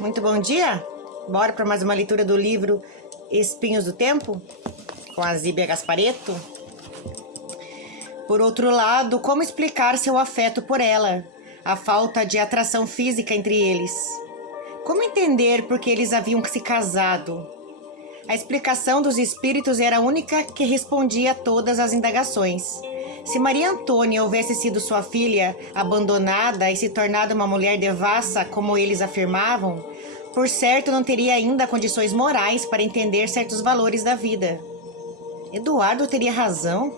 Muito bom dia! Bora para mais uma leitura do livro Espinhos do Tempo, com a Zíbia Gasparetto. Por outro lado, como explicar seu afeto por ela, a falta de atração física entre eles? Como entender por que eles haviam se casado? A explicação dos espíritos era a única que respondia a todas as indagações. Se Maria Antônia houvesse sido sua filha, abandonada e se tornado uma mulher devassa, como eles afirmavam, por certo não teria ainda condições morais para entender certos valores da vida. Eduardo teria razão?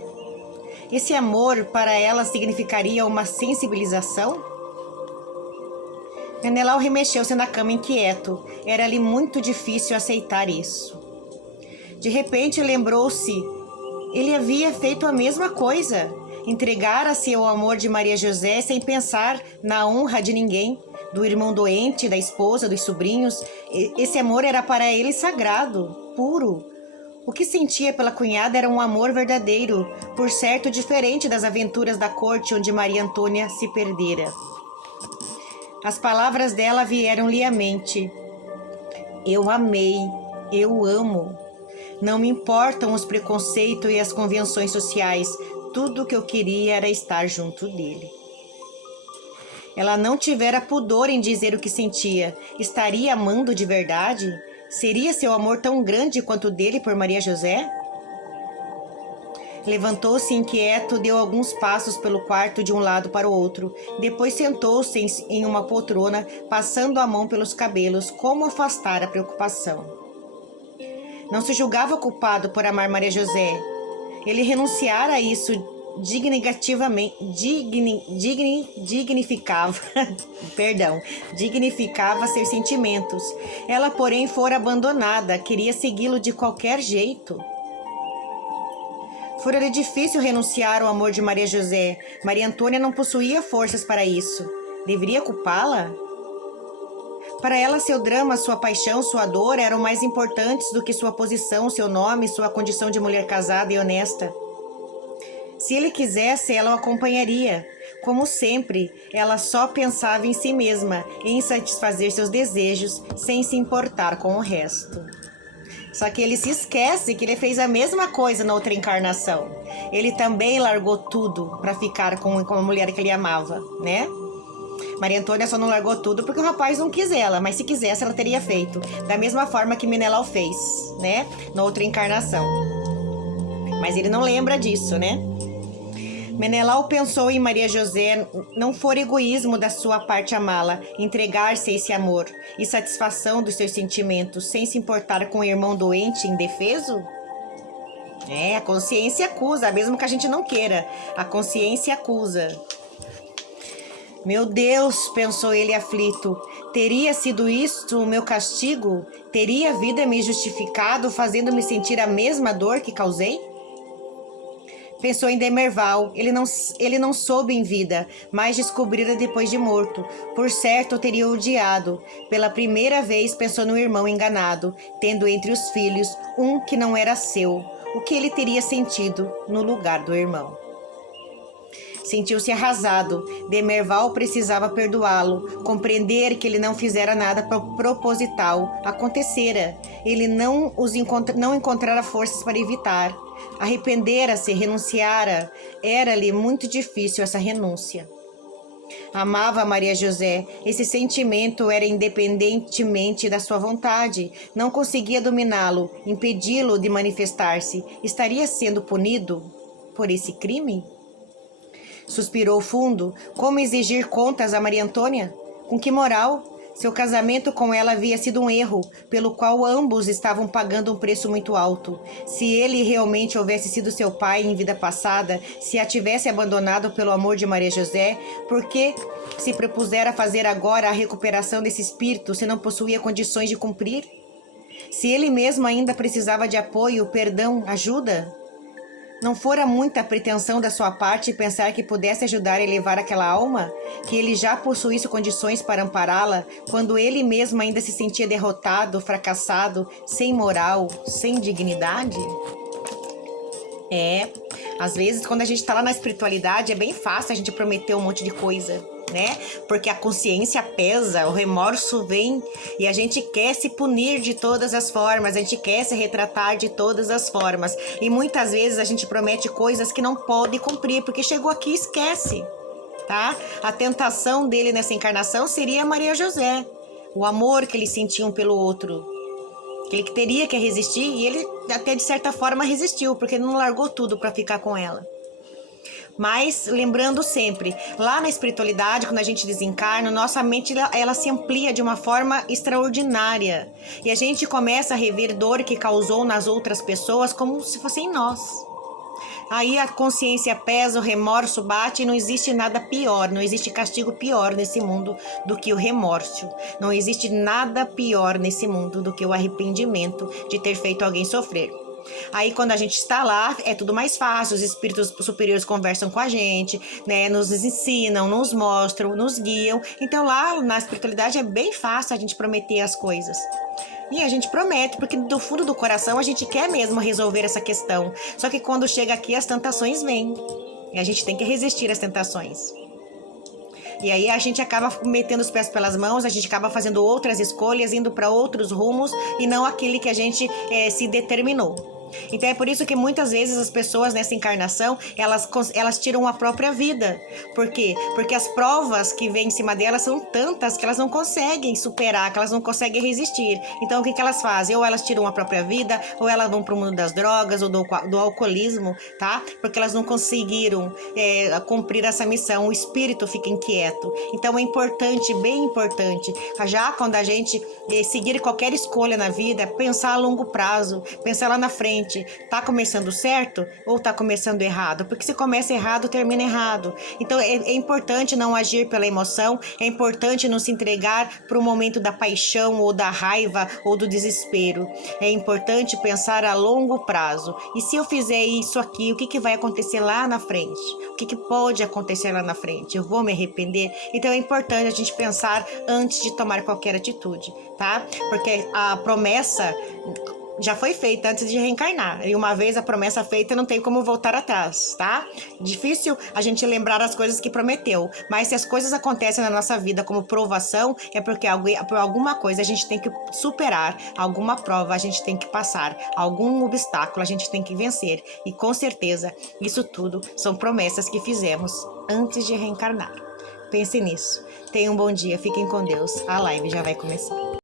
Esse amor para ela significaria uma sensibilização? Menelau remexeu-se na cama inquieto. Era-lhe muito difícil aceitar isso. De repente lembrou-se, ele havia feito a mesma coisa. Entregara-se ao amor de Maria José sem pensar na honra de ninguém, do irmão doente, da esposa, dos sobrinhos. Esse amor era para ele sagrado, puro. O que sentia pela cunhada era um amor verdadeiro, por certo diferente das aventuras da corte onde Maria Antônia se perdera. As palavras dela vieram-lhe à mente. Eu amei, eu amo. Não me importam os preconceitos e as convenções sociais. Tudo o que eu queria era estar junto dele. Ela não tivera pudor em dizer o que sentia. Estaria amando de verdade? Seria seu amor tão grande quanto o dele por Maria José? Levantou-se inquieto, deu alguns passos pelo quarto de um lado para o outro. Depois sentou-se em uma poltrona, passando a mão pelos cabelos, como afastar a preocupação. Não se julgava culpado por amar Maria José. Ele renunciara a isso dignificava seus sentimentos. Ela, porém, fora abandonada, queria segui-lo de qualquer jeito. Fora-lhe difícil renunciar ao amor de Maria José. Maria Antônia não possuía forças para isso. Deveria culpá-la? Para ela, seu drama, sua paixão, sua dor eram mais importantes do que sua posição, seu nome, sua condição de mulher casada e honesta. Se ele quisesse, ela o acompanharia. Como sempre, ela só pensava em si mesma, em satisfazer seus desejos, sem se importar com o resto. Só que ele se esquece que ele fez a mesma coisa na outra encarnação. Ele também largou tudo para ficar com a mulher que ele amava, né? Maria Antônia só não largou tudo porque o rapaz não quis ela, mas se quisesse ela teria feito, da mesma forma que Menelau fez, né? Na outra encarnação. Mas ele não lembra disso, né? Menelau pensou em Maria José, não fora egoísmo da sua parte amá-la, entregar-se a esse amor e satisfação dos seus sentimentos, sem se importar com o irmão doente e indefeso? A consciência acusa, mesmo que a gente não queira, a consciência acusa. Meu Deus, pensou ele aflito, teria sido isto o meu castigo? Teria a vida me justificado, fazendo-me sentir a mesma dor que causei? Pensou em Demerval. Ele não soube em vida, mas descobrira depois de morto. Por certo, o teria odiado. Pela primeira vez pensou no irmão enganado, tendo entre os filhos um que não era seu. O que ele teria sentido no lugar do irmão? Sentiu-se arrasado. Demerval precisava perdoá-lo, compreender que ele não fizera nada proposital. Acontecera. Ele não encontrara forças para evitar. Arrependera-se, renunciara. Era-lhe muito difícil essa renúncia. Amava Maria José. Esse sentimento era independentemente da sua vontade. Não conseguia dominá-lo, impedi-lo de manifestar-se. Estaria sendo punido por esse crime? Suspirou fundo. Como exigir contas a Maria Antônia? Com que moral? Seu casamento com ela havia sido um erro, pelo qual ambos estavam pagando um preço muito alto. Se ele realmente houvesse sido seu pai em vida passada, se a tivesse abandonado pelo amor de Maria José, por que se propusera fazer agora a recuperação desse espírito, se não possuía condições de cumprir? Se ele mesmo ainda precisava de apoio, perdão, ajuda? Não fora muita pretensão da sua parte pensar que pudesse ajudar a elevar aquela alma? Que ele já possuísse condições para ampará-la, quando ele mesmo ainda se sentia derrotado, fracassado, sem moral, sem dignidade? Às vezes quando a gente está lá na espiritualidade é bem fácil a gente prometer um monte de coisa, né? Porque a consciência pesa, o remorso vem e a gente quer se punir de todas as formas, a gente quer se retratar de todas as formas. E muitas vezes a gente promete coisas que não pode cumprir, porque chegou aqui e esquece, tá? A tentação dele nessa encarnação seria Maria José, o amor que eles sentiam pelo outro, que ele teria que resistir, e ele até de certa forma resistiu, porque não largou tudo para ficar com ela. Mas lembrando sempre, lá na espiritualidade, quando a gente desencarna, nossa mente ela se amplia de uma forma extraordinária. E a gente começa a rever dor que causou nas outras pessoas como se fossem nós. Aí a consciência pesa, o remorso bate e não existe nada pior, não existe castigo pior nesse mundo do que o remorso. Não existe nada pior nesse mundo do que o arrependimento de ter feito alguém sofrer. Aí quando a gente está lá, é tudo mais fácil, os espíritos superiores conversam com a gente, né, nos ensinam, nos mostram, nos guiam. Então lá na espiritualidade é bem fácil a gente prometer as coisas. E a gente promete, porque do fundo do coração a gente quer mesmo resolver essa questão. Só que quando chega aqui as tentações vêm. E a gente tem que resistir às tentações. E aí a gente acaba metendo os pés pelas mãos, a gente acaba fazendo outras escolhas, indo para outros rumos e não aquele que a gente se determinou. Então é por isso que muitas vezes as pessoas nessa encarnação, elas tiram a própria vida. Por quê? Porque as provas que vêm em cima delas são tantas que elas não conseguem superar, que elas não conseguem resistir. Então o que elas fazem? Ou elas tiram a própria vida, ou elas vão para o mundo das drogas ou do alcoolismo, tá? Porque elas não conseguiram cumprir essa missão, o espírito fica inquieto. Então é importante, bem importante, já quando a gente seguir qualquer escolha na vida, pensar a longo prazo, pensar lá na frente. Tá começando certo ou tá começando errado? Porque se começa errado, termina errado. Então é importante não agir pela emoção, é importante não se entregar para o momento da paixão ou da raiva ou do desespero. É importante pensar a longo prazo. E se eu fizer isso aqui, o que vai acontecer lá na frente? O que pode acontecer lá na frente? Eu vou me arrepender? Então é importante a gente pensar antes de tomar qualquer atitude, tá? Porque a promessa já foi feita antes de reencarnar. E uma vez a promessa feita, não tem como voltar atrás, tá? Difícil a gente lembrar as coisas que prometeu. Mas se as coisas acontecem na nossa vida como provação, é porque por alguma coisa a gente tem que superar, alguma prova a gente tem que passar, algum obstáculo a gente tem que vencer. E com certeza, isso tudo são promessas que fizemos antes de reencarnar. Pense nisso. Tenham um bom dia, fiquem com Deus. A live já vai começar.